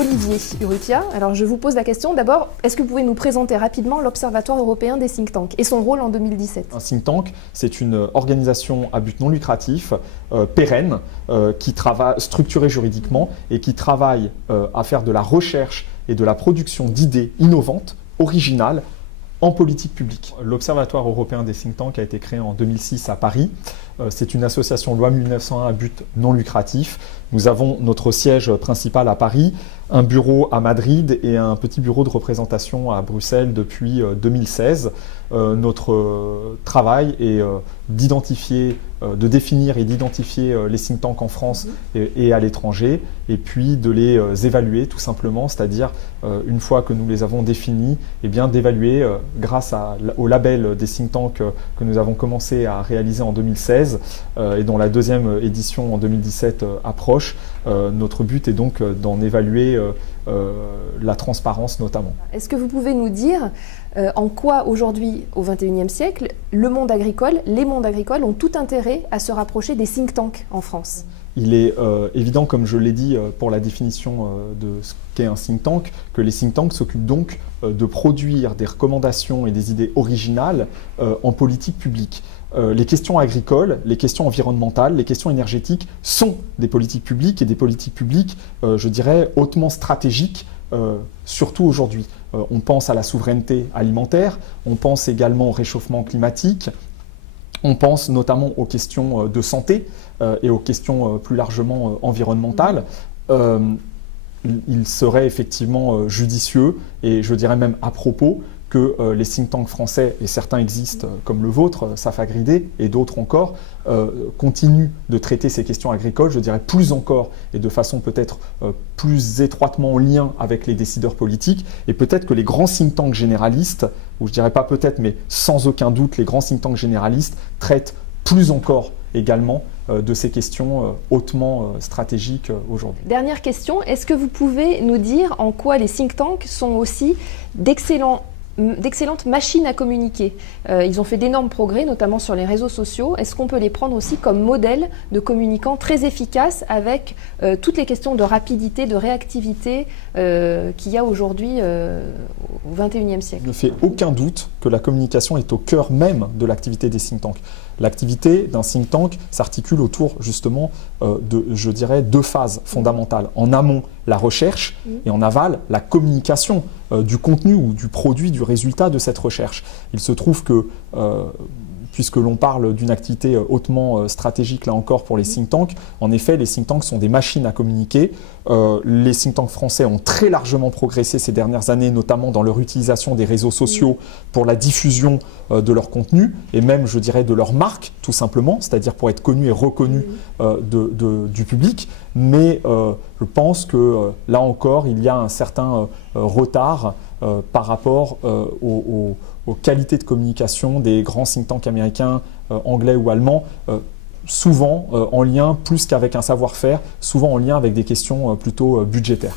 Olivier Urrutia. Alors je vous pose la question d'abord, est-ce que vous pouvez nous présenter rapidement l'Observatoire européen des think tanks et son rôle en 2017? Un think tank, c'est une organisation à but non lucratif, pérenne, qui travaille structurée juridiquement et qui travaille à faire de la recherche et de la production d'idées innovantes, originales, en politique publique. L'Observatoire européen des think tanks a été créé en 2006 à Paris. C'est une association loi 1901 à but non lucratif. Nous avons notre siège principal à Paris, un bureau à Madrid et un petit bureau de représentation à Bruxelles depuis 2016. Notre travail est d'identifier, de définir et d'identifier les think tanks en France et à l'étranger, et puis de les évaluer tout simplement, c'est-à-dire une fois que nous les avons définis, eh bien d'évaluer grâce au label des think tanks que nous avons commencé à réaliser en 2016 et dont la deuxième édition en 2017 approche. Notre but est donc d'en évaluer la transparence notamment. Est-ce que vous pouvez nous dire en quoi aujourd'hui, au XXIe siècle, les mondes agricoles ont tout intérêt à se rapprocher des think tanks en France? Il est évident, comme je l'ai dit pour la définition de ce qu'est un think tank, que les think tanks s'occupent donc de produire des recommandations et des idées originales en politique publique. Les questions agricoles, les questions environnementales, les questions énergétiques sont des politiques publiques et des politiques publiques, je dirais, hautement stratégiques, surtout aujourd'hui. On pense à la souveraineté alimentaire, on pense également au réchauffement climatique, on pense notamment aux questions de santé et aux questions plus largement environnementales. Il serait effectivement judicieux et je dirais même à propos que les think tanks français, et certains existent comme le vôtre, Safagridé et d'autres encore, continuent de traiter ces questions agricoles, je dirais plus encore, et de façon peut-être plus étroitement en lien avec les décideurs politiques, et peut-être que les grands think tanks généralistes, ou je dirais pas peut-être, mais sans aucun doute, les grands think tanks généralistes traitent plus encore également de ces questions hautement stratégiques aujourd'hui. Dernière question, est-ce que vous pouvez nous dire en quoi les think tanks sont aussi d'excellentes machines à communiquer? Ils ont fait d'énormes progrès, notamment sur les réseaux sociaux. Est-ce qu'on peut les prendre aussi comme modèle de communicants très efficaces avec toutes les questions de rapidité, de réactivité qu'il y a aujourd'hui au XXIe siècle? Il ne fait aucun doute que la communication est au cœur même de l'activité des think tanks. L'activité d'un think tank s'articule autour justement de, je dirais, deux phases fondamentales. En amont, la recherche et en aval, la communication du contenu ou du produit, du résultat de cette recherche. Il se trouve que, puisque l'on parle d'une activité hautement stratégique là encore pour les think tanks, en effet, les think tanks sont des machines à communiquer. Les think tanks français ont très largement progressé ces dernières années, notamment dans leur utilisation des réseaux sociaux pour la diffusion de leur contenu et même, je dirais, de leur marque, tout simplement, c'est-à-dire pour être connus et reconnus du public. Mais je pense que là encore, il y a un certain retard par rapport aux qualités de communication des grands think tanks américains, anglais ou allemands, souvent en lien, plus qu'avec un savoir-faire, souvent en lien avec des questions plutôt budgétaires.